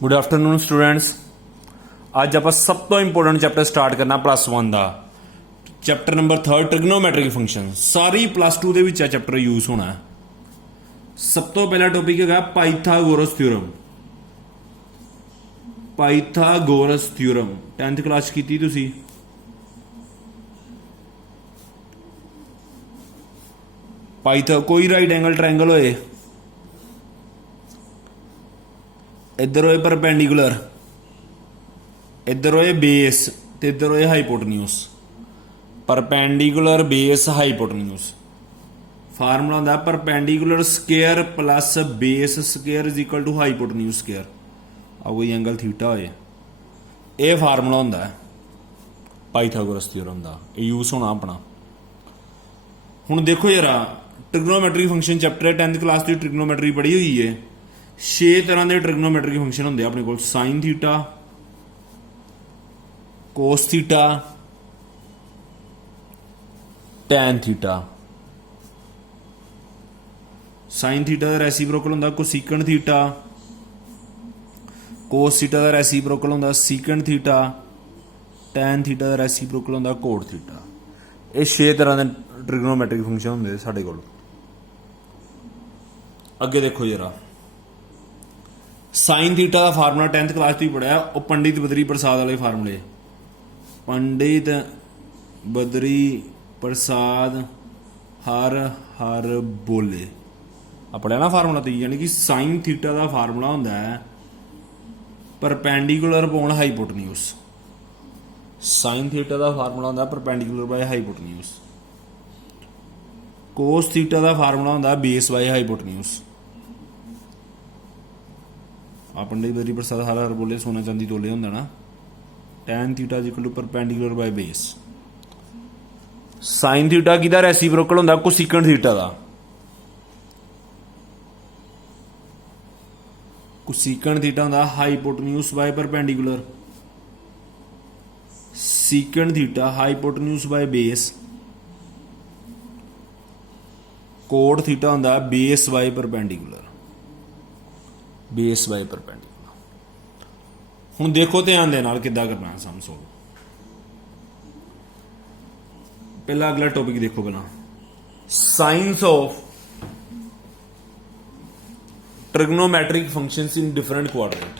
Good afternoon students. अज आप सब तो इंपोर्टेंट चैप्टर स्टार्ट करना +1 का चैप्टर नंबर 3 ट्रिग्नोमैट्रिक फंक्शन। सारी +2 के चैप्टर यूज होना है। सब तो पहला टॉपिक है Pythagoras theorem. Pythagoras theorem 10th class की तुसी कोई राइट एंगल ट्रायंगल होए, इधर होए परपेंडिकुलर, इधर होए बेस ते इधर होए hypotenuse. Perpendicular base hypotenuse formula होंदा perpendicular square plus base square is equal to hypotenuse square. आ कोई एंगल थीटा होए, ये फार्मूला होंदा है पाइथागोरस थ्योरम दा। यूज होना अपना। हुण देखो जरा trigonometric function chapter 10th class की ट्रिग्नोमैट्री पढ़ी हुई है। 6 तरह के ट्रिग्नोमैट्रिक फंक्शन होंगे अपने को। Sine theta, cos theta, tan theta. Sign theta का रेसिप्रोकल होंदा कोसिकन थीटा, कोस थीटा का रेसिप्रोकल होंदा सीकन थीटा, टैन थीटा का रेसिप्रोकल होंदा कोट थीटा। ये 6 तरह के ट्रिग्नोमैट्रिक फंक्शन होंगे साडे कोल। अगे देखो जरा साइन थीटा का फार्मूला 10th क्लास ही पढ़ाया, वो पंडित बद्री प्रसाद वाले फार्मूले। पंडित बद्री प्रसाद हर हर बोले पढ़िया ना फार्मूला। तो यानी कि साइन थीटा का फार्मूला होंदा है perpendicular upon hypotenuse. Sine theta का फार्मूला होंदा perpendicular by hypotenuse. Cos theta का फार्मूला होंदा base by hypotenuse. Pandit Badri Prasad हर हर बोले सोना चांदी तोले होंदा ना। Tan theta is equal to perpendicular by base. Sine theta किहदा रेसिप्रोकल होंदा कोसिकन थीटा का। कोसिकन थीटा होंदा hypotenuse by perpendicular. Secant theta hypotenuse by base. Cot theta होंदा base by perpendicular. Base by perpendicular. हुण देखो ध्यान दे नाल किद्दां करना है सम सोल्व। पहला अगला टॉपिक देखो पहला signs of trigonometric functions in different quadrant.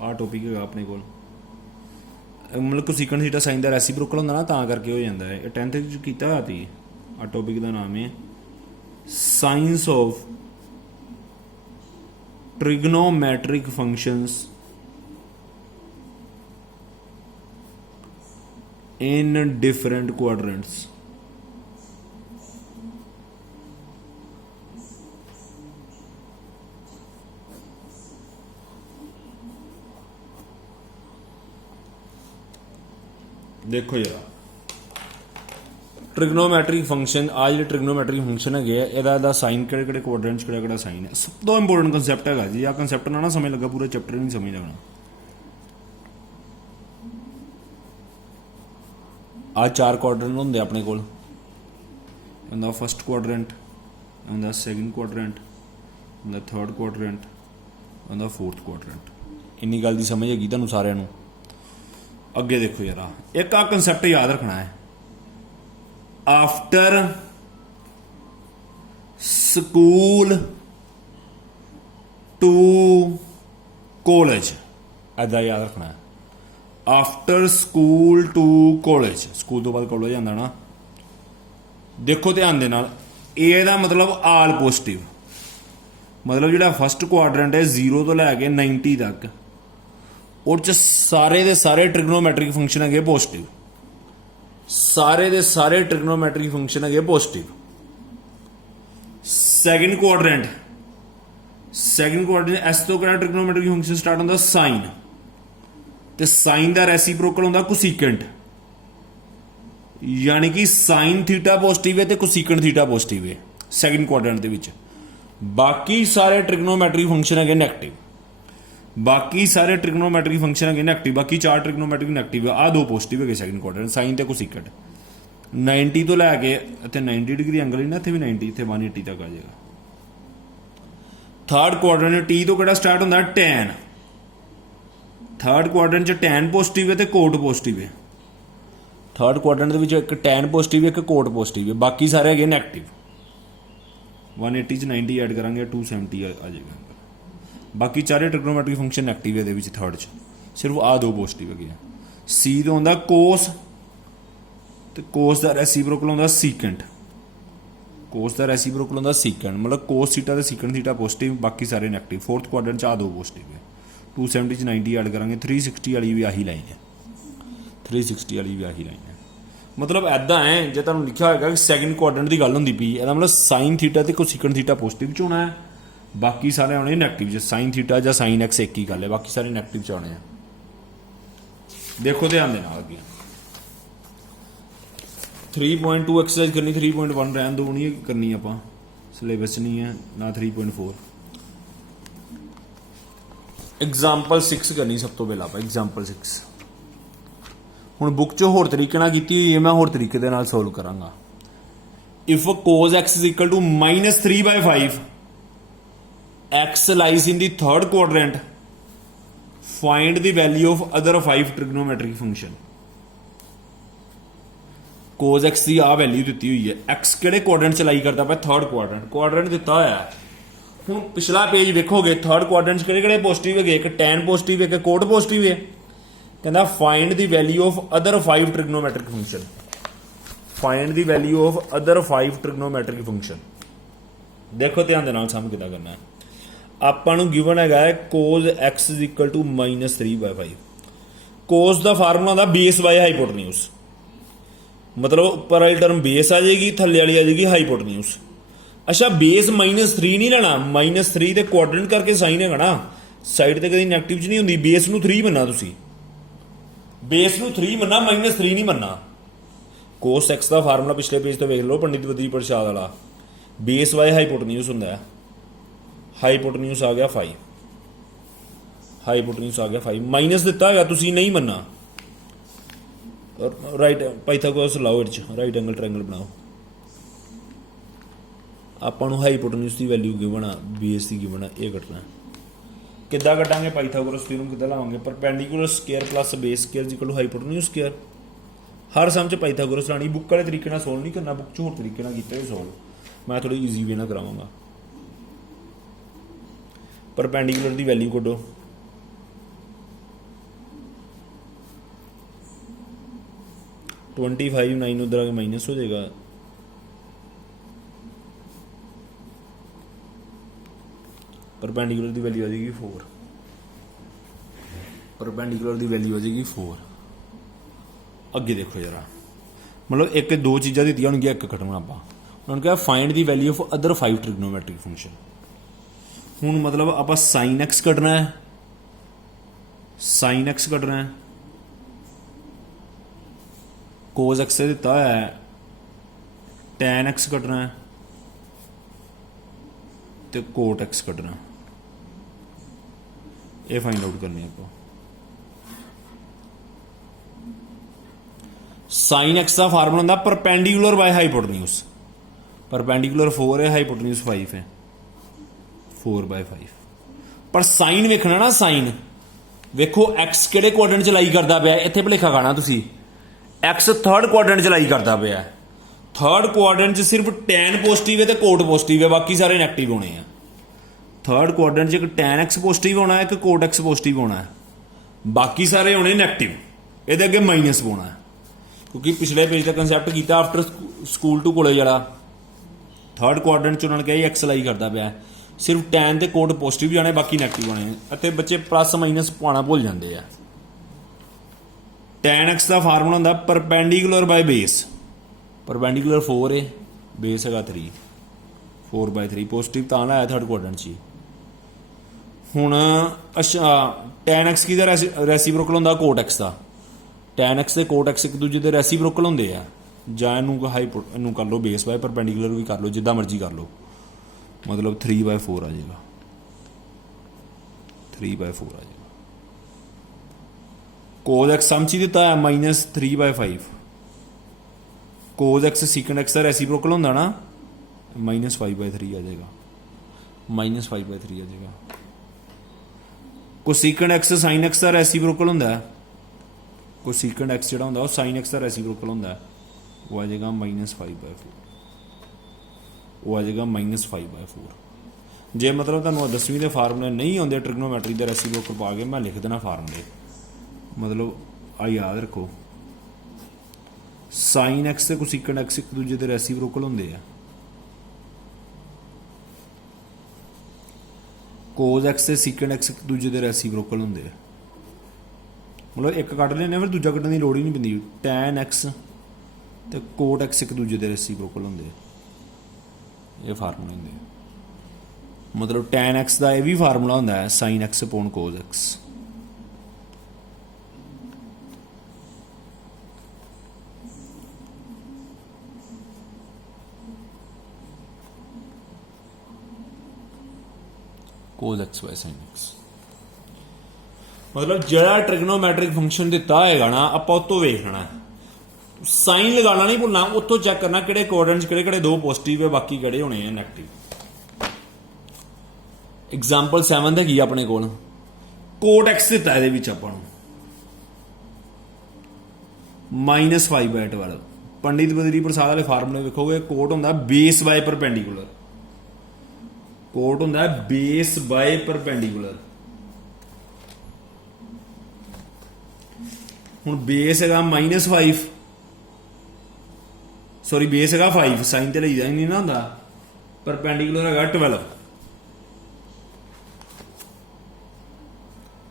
आ टॉपिक है अपने को। मतलब कोसिकन थीटा साइन दा रेसिप्रोकल होंदा ना, तां करके हो जांदा है। 10th च कीता सी। आ टॉपिक दा नाम है signs of trigonometric functions in different quadrants. देखो जरा ट्रिग्नोमैट्रिक फंक्शन आज जो ट्रिग्नोमैट्रिक फंक्शन है साइन किहड़े क्वाड्रेंट किहड़ा साइन है। सब तो इंपोर्टेंट कंसैप्ट है जी। आ कंसैप्ट ना समझ लगा पूरा चैप्टर नहीं समझ लगना। आ 4 क्वाड्रेंट होंगे अपने को। First quadrant, second quadrant, third quadrant, fourth quadrant. इन्नी गल की समझ हैगी तुहानूं सारिਆਂ ਨੂੰ। अगे देखो यार एक आ कंसैप्ट याद रखना है। आफ्टर स्कूल टू कॉलेज, ऐसा याद रखना है। After school to college, school तो बाद कॉलेज आंदा ना। देखो ध्यान दे नाल, ए दा मतलब आल पॉजिटिव। मतलब जिहड़ा फर्स्ट क्वाड्रेंट है 0 तो लैके 90 तक, और सारे दे सारे ट्रिग्नोमैट्रिक फंक्शन है पॉजिटिव। सारे दे सारे ट्रिग्नोमैट्रिक फंक्शन है पॉजिटिव। सैकेंड क्वाड्रेंट एस तो किहड़ा ट्रिग्नोमैट्रिक फंक्शन स्टार्ट होंदा साइन, ते साइन दा रेसिप्रोकल होंदा कोसिकेंट। यानी कि साइन थीटा पॉजिटिव है ते कोसिकेंट थीटा पॉजिटिव है सैकेंड क्वाड्रेंट दे विच। बाकी सारे ट्रिग्नोमैट्रिक फंक्शन है नेगेटिव। बाकी सारे ट्रिग्नोमैट्रिक फंक्शन है नेगेटिव। बाकी 4 ट्रिग्नोमैट्रिक नेगेटिव है। आ 2 पॉजिटिव है सैकेंड क्वाड्रेंट, साइन ते कोसिकेंट। 90 तो लैके इत्थे 90 डिग्री एंगल ही ना, इत्थे भी 90, इत्थे 180 तक आ जाएगा। थर्ड क्वाड्रेंट टी तो किहड़ा स्टार्ट होंदा टैन। थर्ड क्वाड्रेंट च टैन पॉजिटिव है तो कोट पॉजिटिव है। थर्ड क्वाड्रेंट के एक टैन पॉजिटिव है, एक कोट पॉजिटिव है, बाकी सारे है नैगेटिव। 180 च 90 ऐड करांगे 270 आ जाएगा। बाकी सारे ट्रिग्नोमेट्रिक फंक्शन नैगेटिव है थर्ड च, सिर्फ आ दो पॉजिटिव है। सी तो होंदा कोस, तो कोस का रेसिप्रोकल होंदा सीकेंट। कोस का रेसिप्रोकल होंदा सीकेंट, मतलब कोस थीटा तो सीकेंट थीटा पॉजिटिव, बाकी सारे नैगेटिव। फोर्थ क्वाड्रेंट च आ दो पॉजिटिव है। 270 च 90 ऐड करांगे। 360 वाली भी आही लाइन है, 360 वाली भी आही लाइन है। मतलब ऐदा है जो तुहानूं लिखा होगा कि सैकेंड क्वाड्रेंट की गल होंदी पई, मतलब साइन थीटा तो कोसिकेंट थीटा पॉजिटिव च होना है, बाकी सारे आने नैगेटिव च। साइन थीटा या साइन एक्स एक ही गल है, बाकी सारे नैगेटिव च आने हैं। देखो ध्यान देना अगे 3.2 एक्सरसाइज करनी, 3.1 रहन दो, नहीं करनी आप सिलेबस नहीं है ना। 3.4 एग्जाम्पल 6 करनी सब तो पहला आप। एग्जाम्पल 6 हुण बुक च होर तरीके नाल कीती हुई है, मैं होर तरीके दे नाल सोल्व करांगा। If cos x is equal to -3/5, x lies in the third quadrant, find the value of other 5 trigonometric function। cos x की आ वैल्यू दी हुई है, x किहड़े क्वाड्रेंट च लाई करता पाया? Third quadrant. क्वाड्रेंट दिता होया है। हुण पिछला पेज देखोगे, थर्ड क्वाड्रेंट किहड़े पॉजिटिव है? एक टैन पॉजिटिव है, एक कोट पॉजिटिव है। कहना find the value of other 5 trigonometric function. Find the value of other 5 trigonometric function. देखो ध्यान दे नाल सम किदां करना है। ਆਪਾਂ ਨੂੰ गिवन हैगा है cos x is equal to -3/5। cos the formula ਹੁੰਦਾ ਬੇਸ ਬਾਈ ਹਾਈਪੋਟਨਿਊਸ, मतलब उपर वाली टर्म बेस आ जाएगी, थले वाली आ जाएगी हाइपोटन्यूज। अच्छा बेस -3 नहीं लेना, -3 ते क्वाड्रेंट करके साइन है ना, साइड ते कभी नैगेटिव च नहीं होंगी। बेस नूं 3 मनना, तुसी बेस नूं 3 मनना, -3 नहीं मनना। कोस एक्स का फार्मूला पिछले पेज तो वेख लो, पंडित बद्री प्रसाद वाला। बेस वाई हाइपोटन्यूज होंदा है, हाइपोटन्यूज आ गया 5, हाइपोटन्यूज आ गया 5। माइनस दिता है तुसी नहीं मनना। राइट पाइथागोरस लाओ, राइट एंगल ट्रायंगल बनाओ। ਆਪਾਂ ਨੂੰ ਹਾਈਪੋਟਨਿਊਸ ਦੀ ਵੈਲਿਊ ਗਿਵਨ ਆ, ਬੇਸ ਦੀ ਗਿਵਨ ਆ, ਇਹ ਕੱਟਣਾ। ਕਿੱਦਾਂ ਕੱਟਾਂਗੇ? ਪਾਈਥਾਗੋਰਸ ਥਿਊਰਮ ਕਿੱਦਾਂ ਲਾਵਾਂਗੇ? Perpendicular square plus base square equal to hypotenuse square. ਹਰ ਸਮ 'ਚ ਪਾਈਥਾਗੋਰਸ ਲਾਣੀ। ਬੁੱਕ ਵਾਲੇ ਤਰੀਕੇ ਨਾਲ ਸੋਲਵ ਨਹੀਂ ਕਰਨਾ, ਬੁੱਕ 'ਚ ਹੋਰ ਤਰੀਕੇ ਨਾਲ ਕੀਤਾ ਸੋਲਵ। ਮੈਂ ਥੋੜੀ ਈਜ਼ੀ ਵੇ ਨਾਲ ਕਰਾਵਾਂਗਾ। ਪਰਪੈਂਡੀਕੂਲਰ ਦੀ ਵੈਲਿਊ ਕੱਢੋ। $25 9 उधर आगे माइनस हो जाएगा। परपेंडिकुलर की वैल्यू आ जाएगी 4, परपेंडिकुलर की वैल्यू आ जाएगी 4। अगे देखो जरा, मतलब एक दो चीज़ा दी होंगी, एक कटना आप उन्होंने कहा find the value of other 5 trigonometric function. हूँ मतलब आप साइन एक्स कटना है, साइन एक्स कटना है, कोस एक्स दिता है, टैन एक्स कटना है, तो कोट एक्स कटना। ये फाइंड आउट करनी है। साइन एक्स का फार्मूला होंदा परपेंडिकुलर बाय हाइपोटन्यूज। परपेंडिकुलर 4 है, हाइपोटन्यूज 5 है, 4/5। पर साइन वेखना ना, साइन वेखो एक्स किहड़े क्वाड्रेंट च लाई करदा पिया। इत्थे भुलेखा खाना तुसी, एक्स थर्ड क्वाड्रेंट च लाई करता पाया। थर्ड क्वाड्रेंट च सिर्फ टैन पॉजिटिव है तो कोट पॉजिटिव है, बाकी सारे नैगेटिव होने हैं। थर्ड क्वाड्रेंट च एक टैन एक्स पॉजिटिव होना है, एक कोट एक्स पॉजिटिव होना है, बाकी सारे होने नैगेटिव। ये अगे माइनस होना है, क्योंकि पिछले पेज का कंसैप्ट किया आफ्टर स्कूल टू कॉलेज वाला। थर्ड क्वाड्रेंट च उन्होंने कहा एक्स लाई करता पाया, सिर्फ टैन तो कोट पॉजिटिव जाने, बाकी नैगेटिव होने। बच्चे प्लस माइनस पाना भुल जाते हैं। टैन एक्स का फार्मूला होंदा परपेंडिकुलर बाय बेस। परपेंडिकुलर 4 है, बेस है 3, 4/3। पॉजिटिव तो लाया थर्ड क्वाड्रेंट च। हुण अच्छा टैन एक्स की रेसिप्रोकल होंदा कोट एक्स का। टैन एक्स ते कोट एक्स एक दूजे के रेसिप्रोकल होंदे आ। जां इनू कर लो बेस बाय परपेंडिकुलर भी कर लो, जिद्दां मर्जी कर लो। मतलब 3/4 आ जाएगा, 3/4 आ जाएगा। कोस एक्स सम च दिता है -3/5। कोस एक्स सीकेंड एक्स का रेसिप्रोकल होंदा ना, -5/3 आ जाएगा, -5/3 आ जाएगा। ਕੋਸੀਕੈਂਟ x sin x ਦਾ ਰੈਸੀਪ੍ਰੋਕਲ ਹੁੰਦਾ ਹੈ। ਕੋਸੀਕੈਂਟ x ਜਿਹੜਾ ਹੁੰਦਾ ਉਹ sin x ਦਾ ਰੈਸੀਪ੍ਰੋਕਲ ਹੁੰਦਾ ਹੈ। ਉਹ ਆ ਜਾਏਗਾ -5/4, ਉਹ ਆ ਜਾਏਗਾ -5/4। ਜੇ ਮਤਲਬ ਤੁਹਾਨੂੰ 10ਵੀਂ ਦੇ ਫਾਰਮੂਲੇ ਨਹੀਂ ਆਉਂਦੇ ਟ੍ਰਿਗਨੋਮੈਟਰੀ ਦੇ ਰੈਸੀਪ੍ਰੋਕਲ ਪਾ ਕੇ, ਮੈਂ ਲਿਖ ਦੇਣਾ ਫਾਰਮੂਲੇ, ਮਤਲਬ ਆ ਯਾਦ ਰੱਖੋ sin x ਤੇ ਕੋਸੀਕੈਂਟ x ਇੱਕ ਦੂਜੇ ਦੇ ਰੈਸੀਪ੍ਰੋਕਲ ਹੁੰਦੇ ਆ। cos x ਤੇ secant x ਇੱਕ ਦੂਜੇ ਦੇ ਰੈਸੀਪ੍ਰੋਕਲ ਹੁੰਦੇ ਆ। ਮਤਲਬ ਇੱਕ ਕੱਢ ਲੈਣੇ ਫਿਰ ਦੂਜਾ ਕੱਢਣ ਦੀ ਲੋੜ ਹੀ ਨਹੀਂ ਪੈਂਦੀ। tan x ਤੇ cot x ਇੱਕ ਦੂਜੇ ਦੇ ਰੈਸੀਪ੍ਰੋਕਲ ਹੁੰਦੇ ਆ। ਇਹ ਫਾਰਮੂਲੇ ਹੁੰਦੇ ਆ। ਮਤਲਬ tan x ਦਾ ਇਹ ਵੀ ਫਾਰਮੂਲਾ ਹੁੰਦਾ ਹੈ sin x upon cos x। cos x by sin x मतलब ਜਿਹੜਾ ट्रिग्नोमेट्रिक फंक्शन ਦਿੱਤਾ ਹੋਏਗਾ ਨਾ ਆਪਾਂ ਉਹ ਤੋਂ ਵੇਖਣਾ, ਸਾਈਨ ਲਗਾਉਣਾ ਨਹੀਂ ਭੁੱਲਣਾ, ਉੱਥੋਂ ਚੈੱਕ ਕਰਨਾ ਕਿਹੜੇ ਕੋਆਰਡੀਨੇਟਸ ਕਿਹੜੇ ਦੋ ਪੋਜ਼ਿਟਿਵ ਹੈ ਬਾਕੀ ਕਿਹੜੇ ਹੋਣੇ ਆ ਨੈਗੇਟਿਵ। ਐਗਜ਼ਾਮਪਲ 7 ਹੈਗੀ ਆਪਣੇ ਕੋਲ, ਕੋਟ x ਦਿੱਤਾ ਇਹਦੇ ਵਿੱਚ ਆਪਾਂ ਨੂੰ -5/12। ਪੰਡਿਤ ਬਦਰੀ ਪ੍ਰਸਾਦ ਵਾਲੇ ਫਾਰਮੂਲੇ ਵੇਖੋਗੇ, ਕੋਟ ਹੁੰਦਾ ਬੇਸ ਬਾਏ ਪਰਪੈਂਡੀਕੂਲਰ, ਕੋਟ ਹੁੰਦਾ ਬੇਸ ਬਾਏ ਪਰਪੈਂਡੀਕੂਲਰ। ਹੁਣ ਬੇਸ ਹੈਗਾ -5, ਸੌਰੀ ਬੇਸ ਹੈਗਾ 5, ਸਾਈਨ ਤੇ ਲਈਦਾ ਨਹੀਂ ਨਾ ਹੁੰਦਾ, ਪਰਪੈਂਡੀਕੂਲਰ ਹੈਗਾ 12।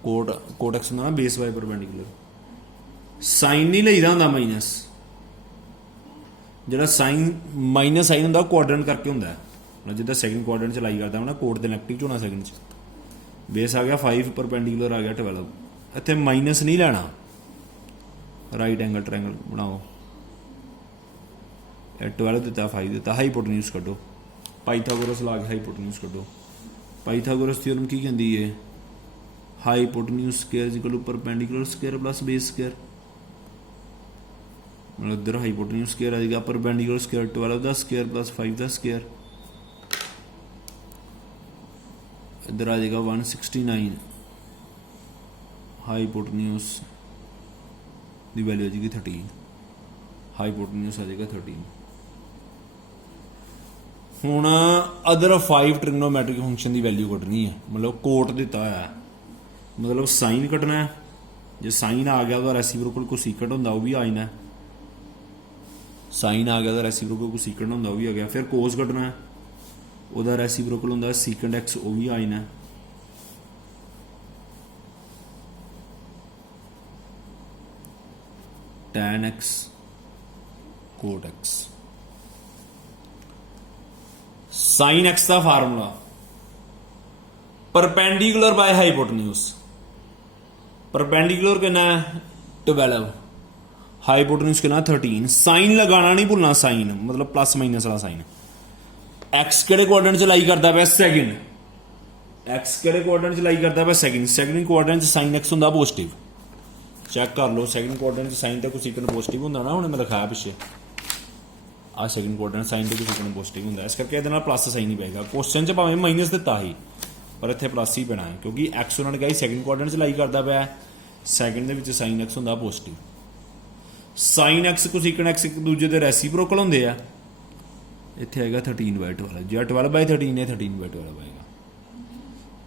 ਕੋਟ x ਹੁੰਦਾ ਨਾ ਬੇਸ ਬਾਏ ਪਰਪੈਂਡੀਕੂਲਰ, ਸਾਈਨ ਨਹੀਂ ਲਈਦਾ ਹੁੰਦਾ ਮਾਈਨਸ। ਜਿਹੜਾ ਸਾਈਨ ਸਾਈਨ ਹੁੰਦਾ ਉਹ ਕੁਆਡਰੈਂਟ ਕਰਕੇ ਹੁੰਦਾ, ਜਿੱਦਾਂ ਸੈਕਿੰਡ ਕੁਆਡਰੈਂਟ ਚ ਲਾਈ ਕਰਦਾ ਨਾ, ਕੋਟ ਦੇ ਨੈਗੇਟਿਵ ਚ ਹੋਣਾ ਸੈਕਿੰਡ ਚ। ਬੇਸ ਆ ਗਿਆ 5, ਪਰਪੈਂਡੀਕੂਲਰ ਆ ਗਿਆ 12। ਇੱਥੇ ਮਾਈਨਸ ਨਹੀਂ ਲੈਣਾ, ਰਾਈਟ ਐਂਗਲ ਟ੍ਰਾਇੰਗਲ ਬਣਾਓ। ਇਹ 12 ਦਿੱਤਾ 5 ਦਿੱਤਾ, ਹਾਈਪੋਟੇਨਿਊਸ ਕੱਢੋ, ਪਾਈਥਾਗੋਰਸ ਲਾ ਕੇ ਹਾਈਪੋਟੇਨਿਊਸ ਕੱਢੋ। ਪਾਈਥਾਗੋਰਸ ਥਿਓਰਮ ਕੀ ਕਹਿੰਦੀ ਹੈ? Hypotenuse square is equal to perpendicular square plus base square. मतलब इधर हाइपोटेन्यूज स्क्वायर आ जाएगा, परपेंडिकुलर स्क्वायर 12 का स्क्वायर प्लस 5 का स्क्वायर, इधर आ जाएगा 169। हाइपोटेन्यूज की वैल्यू आ जाएगी 13, हाइपोटेन्यूज आ जाएगा 13। हुण अदर 5 ट्रिग्नोमेट्रिक फंक्शन की वैल्यू कटनी है, मतलब कोट दिता है, मतलब साइन कटना है। जो साइन आ गया तो रेसिप्रोकल को सीकट होंदा वो भी आ जाना है, साइन आ गया तो रेसिप्रोकल को सीकट होंदा वो भी आ गया। फिर कोस कटना है, ਉਹਦਾ रेसिप्रोकल होंदा सीकट x वो भी आ जाना है। tan x cot x। sin x the formula perpendicular by hypotenuse, perpendicular कितना है 12, हाइपोटेन्यूज कितना 13। साइन लगाना नहीं भूलना, साइन मतलब प्लस माइनस वाला साइन। एक्स केड़े क्वाड्रेंट च लाई करता पे सेकंड, एक्स केड़े क्वाड्रेंट च लाई करता पे सेकंड, सेकंड क्वाड्रेंट च साइन एक्स हुंदा पॉजिटिव। चेक कर लो, सेकंड क्वाड्रेंट च साइन ते कोसेकेंट पॉजिटिव हुंदा ना, हुणे मैं लिखाया पिछे आ सेकंड क्वाड्रेंट साइन ते कोसेकेंट पॉजिटिव हुंदा, इस करके इहदे नाल प्लस साइन ही पेगा। क्वेश्चन च भावें माइनस दिता ही पर इत्थे प्लस ही पैना है, क्योंकि एक्स उन्होंने कहा सैकेंड क्वाड्रेंट च लाई करता पाया, सैकेंड दे विच साइन एक्स हुंदा positive. Sine x cosecant x एक दूजे दे रेसिप्रोकल हुंदे आ। इत्थे आएगा 13/12, जे 12/13 है 13/12 आएगा।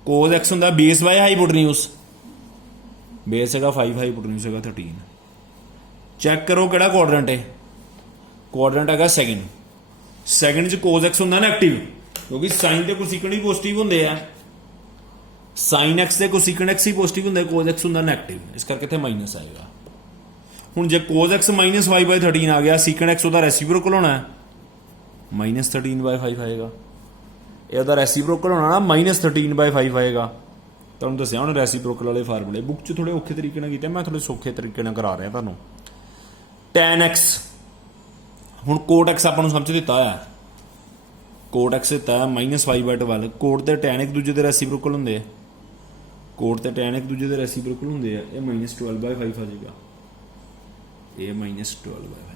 कोस एक्स हुंदा बेस बाय हाइपोटेन्यूज, बेस हैगा 5, हाइपोटेन्यूज हैगा 13। चेक करो किहड़ा क्वाड्रेंट है, क्वाड्रेंट हैगा सेकंड, सेकंड च कोस एक्स हुंदा नेगेटिव, क्योंकि साइन ते कोसेकेंट ही पॉजिटिव हुंदे आ। साइन एक्स से कोसेकेंट एक्स ही पॉजिटिव हुंदा, कोस एक्स हुंदा नेगेटिव, इस करके इत्थे माइनस आएगा। हुण जे कोस एक्स -5/13 आ गया, सेकंड एक्स उहदा रेसिप्रोकल होना है, -13/5 आएगा। इहदा रेसिप्रोकल होना ना -13/5 आएगा। तुहानूं दस्सिया हुण रेसिप्रोकल वाले फार्मूले बुक च थोड़े औखे तरीके नाल कीते, मैं थोड़े सौखे तरीके नाल करा रहा तुहानूं। tan x, हुण कोट एक्स आपां नूं समझ दित्ता होया, कोट एक्स दिता है -5/12। कोट ते tan एक दूजे दे रेसिप्रोकल हुंदे आ, कोट ते tan एक दूजे दे रेसिप्रोकल हुंदे आ। ये -12/5 आ जाएगा, ये -12/5।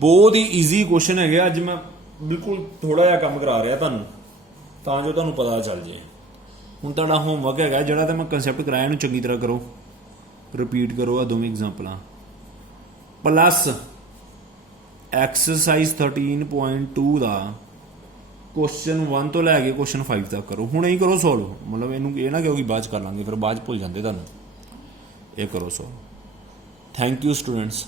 बहुत ही ईजी क्वेश्चन है, अज मैं बिल्कुल थोड़ा जिहा काम करा रहा तुहानूं तां जो तुहानूं पता चल जाए। ਹੁਣ ਤੁਹਾਡਾ ਹੋਮਵਰਕ ਹੈਗਾ ਜਿਹੜਾ ਤਾਂ ਮੈਂ ਕੰਸੈਪਟ ਕਰਾਇਆ ਇਹਨੂੰ ਚੰਗੀ ਤਰ੍ਹਾਂ ਕਰੋ, ਰਿਪੀਟ ਕਰੋ ਆ ਦੋਵੇਂ ਐਗਜ਼ਾਮਪਲਾਂ। ਪਲੱਸ ਐਕਸਰਸਾਈਜ਼ 13.2 ਦਾ ਕੁਐਸਚਨ 1 ਤੋਂ ਲੈ ਕੇ ਕੁਐਸਚਨ 5 ਤੱਕ ਕਰੋ। ਹੁਣ ਹੀ ਕਰੋ ਸੋਲਵ, ਮਤਲਬ ਇਹਨੂੰ ਇਹ ਨਾ ਕਿਉਂਕਿ ਬਾਅਦ 'ਚ ਕਰ ਲਾਂਗੇ, ਫਿਰ ਬਾਅਦ 'ਚ ਭੁੱਲ ਜਾਂਦੇ ਤੁਹਾਨੂੰ। ਇਹ ਕਰੋ ਸੋਲਵ। Thank you students.